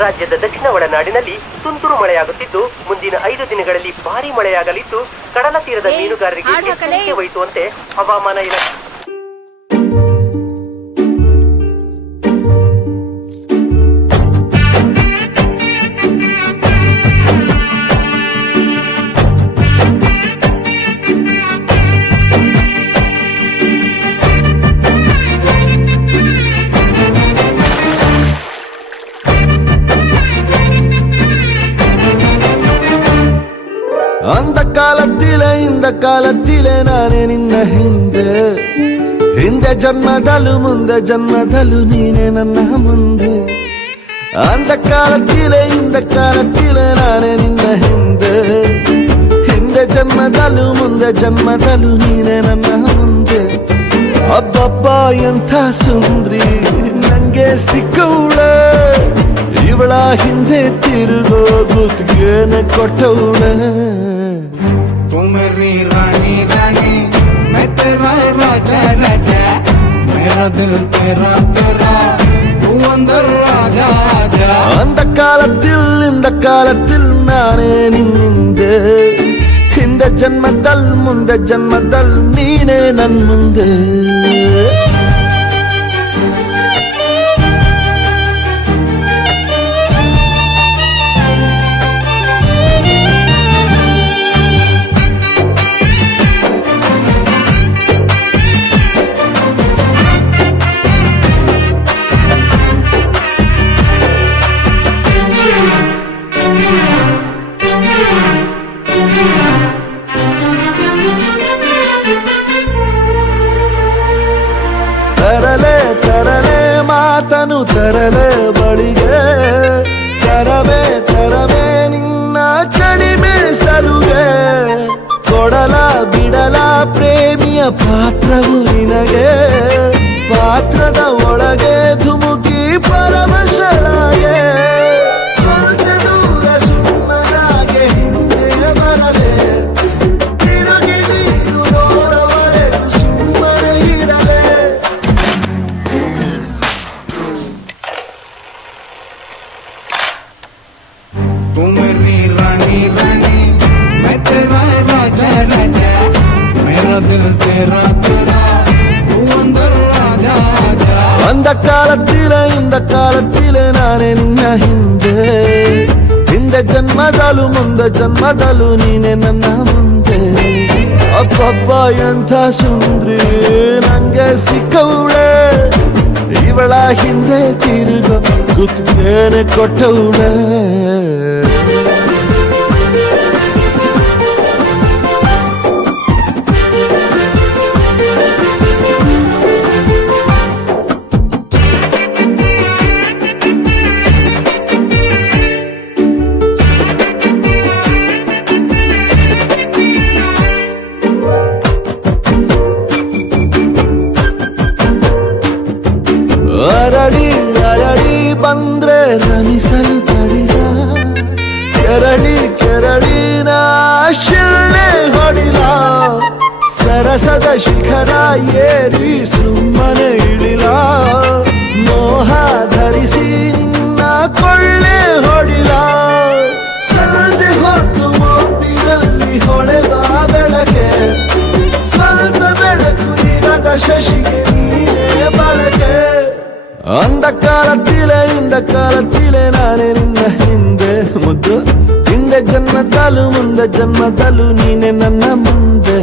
ರಾಜ್ಯದ ದಕ್ಷಿಣ ಒಳನಾಡಿನಲ್ಲಿ ತುಂತುರು ಮಳೆಯಾಗುತ್ತಿದ್ದು ಮುಂದಿನ 5 ದಿನಗಳಲ್ಲಿ ಭಾರೀ ಮಳೆಯಾಗಲಿದ್ದು ಕಡಲ ತೀರದ ಮೀನುಗಾರರಿಗೆ ಎಚ್ಚರಿಕೆ ವಹಿಸುವಂತೆ ಹವಾಮಾನ ಇಲಾಖೆ அந்த ಕಾಲத்திಲೆ ನಾನೇ ನಿನ್ನ ಹಿಂದೆ ಜನ್ಮದಲ್ಲೂ ಮುಂದೆ ಜನ್ಮದಲ್ಲೂ ನೀನೆ ನನ್ನ ಮುಂದೆ ಅಂದ ಕಾಲத்திಲೆ ನಾನೇ ನಿನ್ನ ಹಿಂದೆ ಜನ್ಮದಲ್ಲೂ ಮುಂದೆ ಜನ್ಮದಲ್ಲೂ ನೀನೆ ನನ್ನ ಮುಂದೆ ಅಬ್ಬಬ್ಬ ಎಂಥ ಸುಂದ್ರಿ ನಂಗೆ ಸಿಕ್ಕವಳೆ ಇವಳ ಹಿಂದೆ ತಿರುಗೋ ಗುತ್ತಿಗೆನೆ ಕೊಟ್ಟವಳೆ तू मेरी रानी रानी मैं तेरा राजा राजा मेरा दिल तेरा तेरा तू अंदर राजा आजा அந்த ಕಾಲத்தில் ನಾನೇ ನಿನ್ನಿಂದೆ ಹಿಂದೆ ಜನ್ಮದಲ್ ಮುಂದೆ ಜನ್ಮದಲ್ ನೀನೇ ನನ್ ಮುಂದೆ ತರಲೆ ಮಾತನು ತರಲೆ ಬಳಿಗೆ ತರವೇ ನಿನ್ನ ಕಡಿಮೆ ಸಲುಗೆ ಕೊಡಲ ಬಿಡಲ ಪ್ರೇಮಿಯ ಪಾತ್ರವು ನಿನಗೆ ಪಾತ್ರದ ಒಳಗೆ ಧುಮುಕಿ ಪರಮಶಳಾಗೆ ದೂರ ಸುಮ್ಮನಾಗೆ ಹಿಂದೆ ಬರಲೆ ತಿರುಗಿ ನೀನು ನೋಡವರೆಗೂ ಸುಮ್ಮನೆ ಇರಲೆ तू मेरी रानी रानी मैं तेरा राजा राजा मेरा दिल तेरा तेरा तू अंदर राजा आजा அந்த ಕಾಲத்திಲೆ ನಾನೇ ನಿನ್ನ ಹಿಂದೆ ಜನ್ಮದಲ್ಲೂ ಮುಂದೆ ಜನ್ಮದಲ್ಲೂ ನೀನೆ ನನ್ನ ಮುಂದೆ ಅಬ್ಬಬ್ಬ ಎಂಥ ಸುಂದ್ರಿ ನಂಗೆ ಸಿಕ್ಕವಳೆ ಇವಳ ಹಿಂದೆ ತಿರುಗೋ ಗುತ್ತಿಗೆನೆ ಕೊಟ್ಟವಳೆ ಅರಳಿ ಬಂದ್ರೆ ರಮಿಸಲು ತಡಿಲ ಕೆರಳಿನ ಶಿಳ್ಳೆ ಹೊಡಿಲ ಸರಸದ ಶಿಖರ ಏರಿ ಸುಮ್ಮನೆ ಇಳಿಲ ಮೋಹ ಧರಿಸಿ ನಿನ್ನ ಕೊಳ್ಳೆ ಹೊಡಿಲ ಸಂಜೆ ಹೊತ್ತು ಮೋಪಿನಲ್ಲಿ ಹೊಳೆವ ಬೆಳಕೆ ಸ್ವಂತ ಬೆಳಕು ಇರದ ಶಶಿಗೆ ನೀನೇ ಬಳಕೆ அந்த ಕಾಲத்திಲೆ ನಾನೇ ನಿನ್ನ ಹಿಂದೆ ಜನ್ಮದಲ್ಲೂ ಮುಂದೆ ಜನ್ಮದಲ್ಲೂ ನೀನೆ ನನ್ನ ಮುಂದೆ